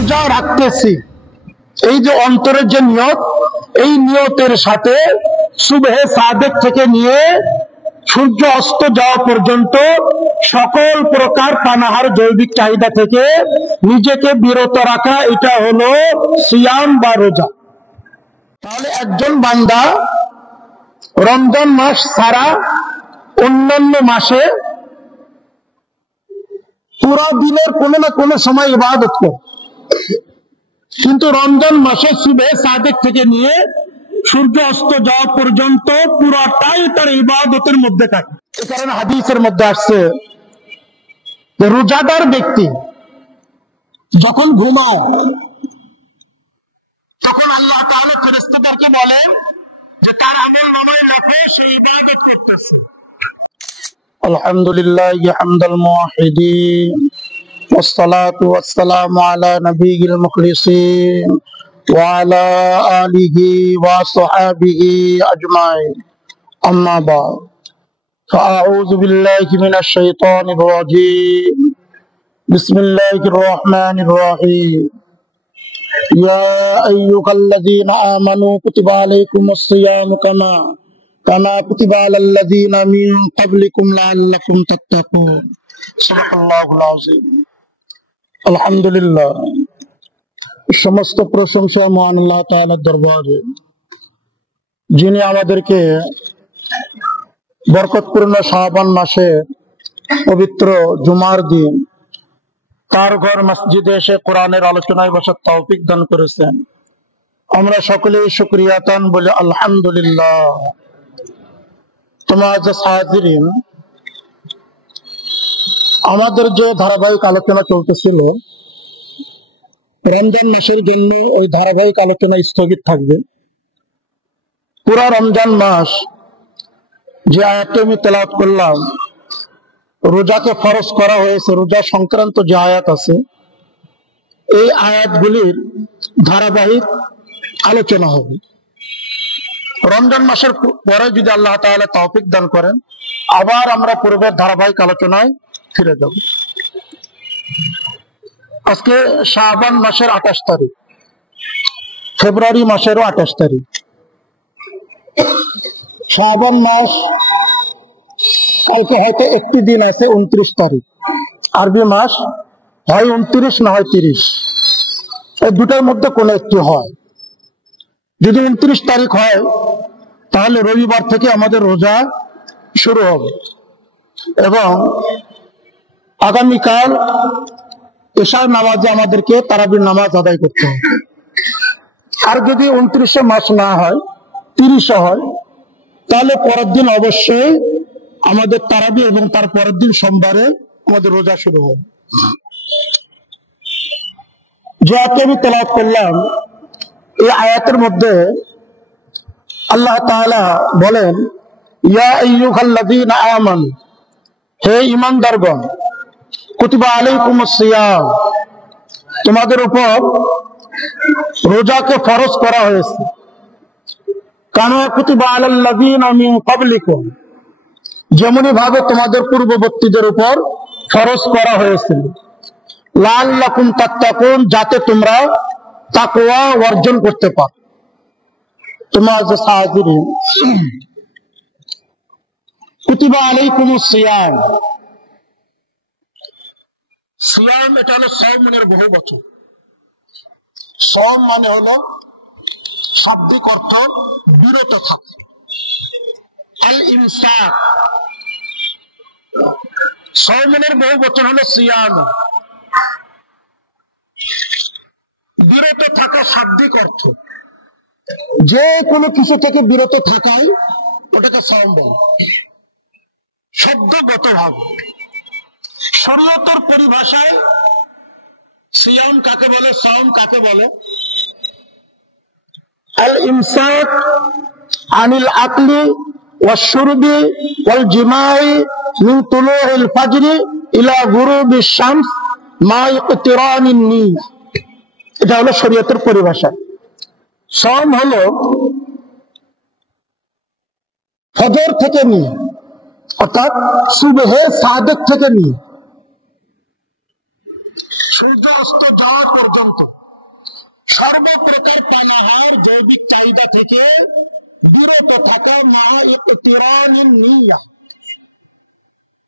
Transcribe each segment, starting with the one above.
রোজা রাখতেছি, এই যে অন্তরের যে নিয়ত, এই নিয়তের সাথে সুবহে সাদেক থেকে নিয়ে সূর্য অস্ত যাওয়া পর্যন্ত সকল প্রকার পানাহার জৈবিক চাহিদা থেকে নিজেকে বিরত রাখা, এটা হলো সিয়াম বা রোজা। তাহলে একজন বান্দা রমজান মাস ছাড়া অন্যান্য মাসে পুরা দিনের কোনো না কোনো সময় ইবাদত করে, কিন্তু রমজান মাসে সুবহে সাদেক থেকে নিয়ে সূর্য অস্ত যাওয়া পর্যন্ত পুরাটাই তার ইবাদতের মধ্যে কাটে। এ কারণে হাদিসের মধ্যে আসছে যে রোজাদার ব্যক্তি যখন ঘুমায় তখন আল্লাহ তাআলা ফেরেশতাদেরকে বলেন যে তার আমলনামায় লেখো সে ইবাদত করতেছে। আলহামদুলিল্লাহ হামদাল মুওয়াহিদিন والصلاة والسلام على نبي المخلصين وعلى آله وصحبه أجمعين أما بعد فأعوذ بالله من الشيطان الرجيم بسم الله الرحمن الرحيم يا أيها الذين آمنوا كتب عليكم الصيام كما كتب على الذين من قبلكم لعلكم تتقون صدق الله العظيم। আলহামদুলিল্লাহ, সমস্ত প্রশংসা মহান আল্লাহ তাআলার দরবারে, যিনি আমাদেরকে বরকতপূর্ণ শাবান মাসে পবিত্র জুমার দিন তার ঘর মসজিদে এসে কোরআনের আলোচনায় বসার তৌফিক দান করেছেন। আমরা সকলেই শুকরিয়াতান বলে আলহামদুলিল্লাহ। তোমার হাজিরিন, আমাদের যে ধারাবাহিক আলোচনা চলতেছিল রমজান মাসের জন্য, ওই ধারাবাহিক আলোচনা স্থগিত থাকবে। পুরা রমজান মাস যে আয়াতটি আমি তেলাওয়াত করলাম, রোজাকে ফরজ করা হয়েছে, রোজা সংক্রান্ত যে আয়াত আছে, এই আয়াতগুলির ধারাবাহিক আলোচনা হবে। রমজান মাসের পরে যদি আল্লাহ তাআলা তৌফিক দান করেন, আবার আমরা পূর্বের ধারাবাহিক আলোচনায় ফিরে যাব। আজকে শাবান মাসের 28 তারিখ, ফেব্রুয়ারি মাসেরও 28 তারিখ। শাবান মাস কালকে হয়তো একটি দিন আছে 29 তারিখ, আরবি মাস হয় 29 না হয় 30, এই দুটার মধ্যে কোনো একটি হয়। যদি 29 তারিখ হয় তাহলে রবিবার থেকে আমাদের রোজা শুরু হবে এবং আগামীকাল এশার নামাজে আমাদেরকে তারাবির নামাজ আদায় করতে হবে। আর যদি 29 মাস না হয়, 30 হয়, তাহলে পরের দিন অবশ্যই আমাদের তারাবি এবং তার পরের দিন সোমবারে আমাদের রোজা শুরু হবে। যে আয়াতটি আমি তেলাওয়াত করলাম, এই আয়াতের মধ্যে আল্লাহ তাআলা বলেন, ইয়া আইয়ুহাল্লাযীনা আমানু, হে ঈমানদারগণ, কুতিবা আলাইকুমুস সিয়াম, তোমাদের উপর রোজাকে ফরজ করা হয়েছে, কামা কুতিবা আলাল্লাযীনা মিন ক্বাবলিকুম, যেমনি ভাবে তোমাদের পূর্ববর্তীদের উপর ফরজ করা হয়েছিল, লাআল্লাকুম তাত্তাকুন, যাতে তোমরা তাকওয়া অর্জন করতে পারো। তোমার যে হাজিরিন, কুতিবা আলাইকুমুস সিয়াম, সিয়াম এটা হলো সওমের বহু বচন। সওম মানে হলো শাব্দিক অর্থ বিরত থাকা, আল ইমসাক। সওমের বহু বচন হলো সিয়াম, বিরত থাকা শাব্দিক অর্থ, যে কোনো কিছু থেকে বিরত থাকাই ওটাকে সওম বলে শব্দগত ভাবে। শরীয়তের পরিভাষায় সিয়াম কাকে বলে, সওম কাকে বলে? আল ইমসাক আনিল আকলি ওয়াশ শুরবি ওয়াল জিমাই মিন তুলুইল ফাজরি ইলা গুরুবিশ শামস মা ইকতিরানিন নিয়া। এটা হলো শরীয়তের পরিভাষা। সওম হলো ফজর থেকে নিয়ে, অর্থাৎ সুবহে সাদেক থেকে নিয়ে সূর্য অস্ত যাওয়া পর্যন্ত সর্বপ্রকার পানাহার জৈবিক চাহিদা থেকে বিরত থাকা, মা ইকতিরানিন নিয়া,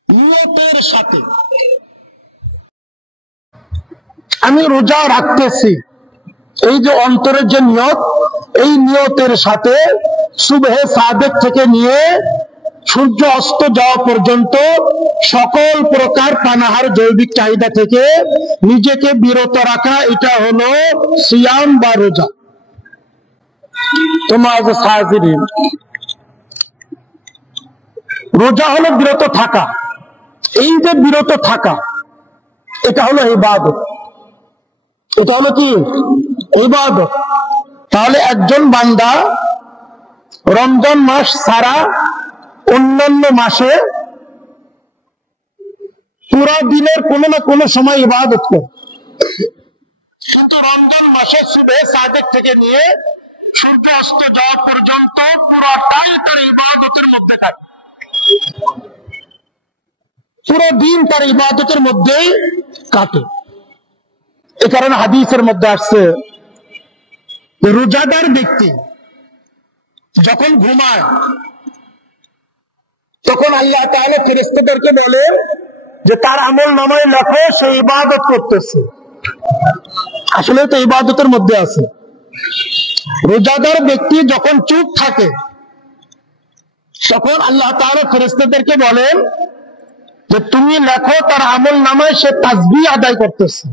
নিয়তের সাথে। আমি রোজা রাখতেছি, এই যে অন্তরের যে নিয়ত, এই নিয়তের সাথে সুবহে সাদেক থেকে নিয়ে সূর্য অস্ত যাওয়া পর্যন্ত সকল প্রকার পানাহার জৈবিক চাহিদা থেকে নিজেকে বিরত রাখা, এটা হলো সিয়াম বা রোজা। তোমার হাজিরিন, রোজা হলো বিরত থাকা। এই যে বিরত থাকা, এটা হলো ইবাদত। এটা হলো কি? ইবাদত। তাহলে একজন বান্দা রমজান মাস ছাড়া অন্যান্য মাসে পুরা দিনের কোনো না কোনো সময় ইবাদত করে, কিন্তু রমজান মাসে সুবহে সাদেক থেকে নিয়ে সূর্য অস্ত যাওয়া পর্যন্ত পুরোটাই তার ইবাদতের মধ্যে থাকে, পুরো দিন তার ইবাদতের মধ্যেই কাটে। এ কারণে হাদিসের মধ্যে আসছে, রোজাদার ব্যক্তি যখন ঘুমায় তখন আল্লাহ তাআলা ফেরেশতাদেরকে বলে যে তার আমল নামায় লেখো, সে ইবাদত করতেছে। আসলে তো ইবাদতের মধ্যে আছে। রোজাদার ব্যক্তি যখন চুপ থাকে তখন আল্লাহ তাআলা ফেরেশতাদেরকে বলেন যে তুমি লেখো তার আমল নামায় সে তাসবিহ আদায় করতেছে।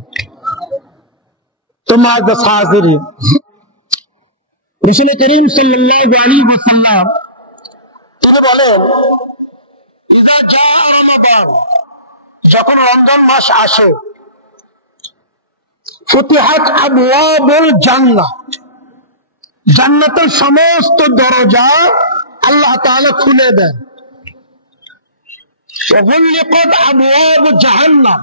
তোমার হাজিরিন, রাসূল করিম সাল্লাল্লাহু আলাইহি ওয়াসাল্লাম তিনি বলেন, ইযা জাআ রমাদান, যখন রমজান মাস আসে, ফুতিহাত আবওয়াবুল জান্নাহ, জান্নাতের সমস্ত দরজা আল্লাহ তাআলা খুলে দেন। ওয়াগুলিকাত আবওয়াবু জাহান্নাম,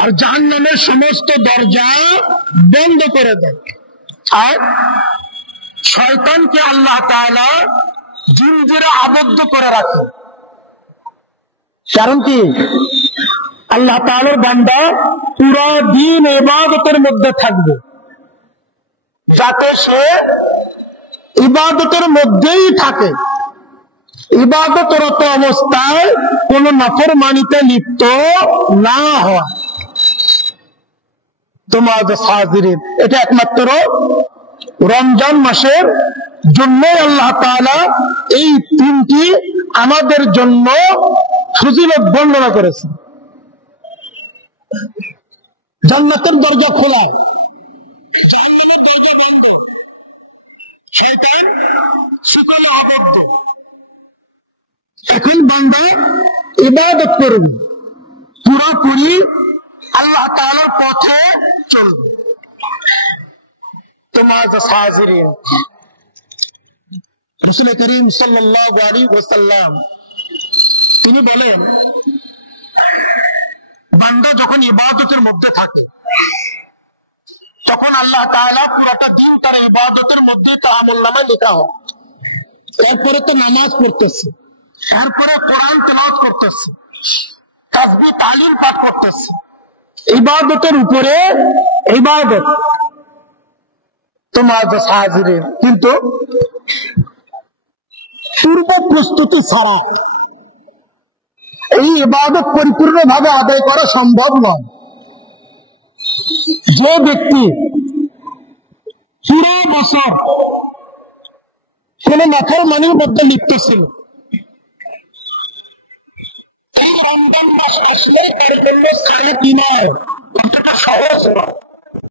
আর জাহান্নামের সমস্ত দরজা বন্ধ করে দেন। আর শয়তানকে আল্লাহ তাআলা জিনজিরে আবদ্ধ করে রাখেন। কারণ কি? আল্লাহ তাআলার বান্দা পুরো দিন ইবাদতের মধ্যে থাকবে, যাতে সে ইবাদতের মধ্যেই থাকে, ইবাদতরত অবস্থায় কোন নাফরমানিতে লিপ্ত না হয়। তোমার হাজিরিন, এটা একমাত্র রমজান মাসের জন্য আল্লাহ তাআলা এই তিনটি আমাদের জন্য ফজিলত বর্ণনা করেছেন। জান্নাতের দরজা খোলা, জাহান্নামের দরজা বন্ধ, শয়তান শিকলে আবদ্ধ। এখন বান্দা ইবাদত করবে, পুরোপুরি আল্লাহ তাআলার পথে চলবে। তোমার হাজিরিন, রাসূল করিম সাল্লাল্লাহু আলাইহি ওয়াসাল্লাম তিনি বলেন, বান্দা যখন ইবাদতের মধ্যে থাকে তখন আল্লাহ তাআলা পুরোটা দিন তার ইবাদতের মধ্যে তার আমলনামায় লেখা হয়। এরপরে তো নামাজ পড়তেছে, এরপরে কোরআন তেলাওয়াত করতেছে, তাসবিহ তাহলিল পাঠ করতেছে, ইবাদতের উপরে ইবাদত। তোমার হাজিরিন, কিন্তু পূর্ব প্রস্তুতি ছাড়া এই ইবাদত পরিপূর্ণভাবে আদায় করা সম্ভব নয়। যে ব্যক্তি পুরো বছর কোন নাফরমানির মধ্যে লিপ্ত ছিল, এই রমজান মাস আসলে তার জন্য খালি নয়, অতটা সহজ নয়।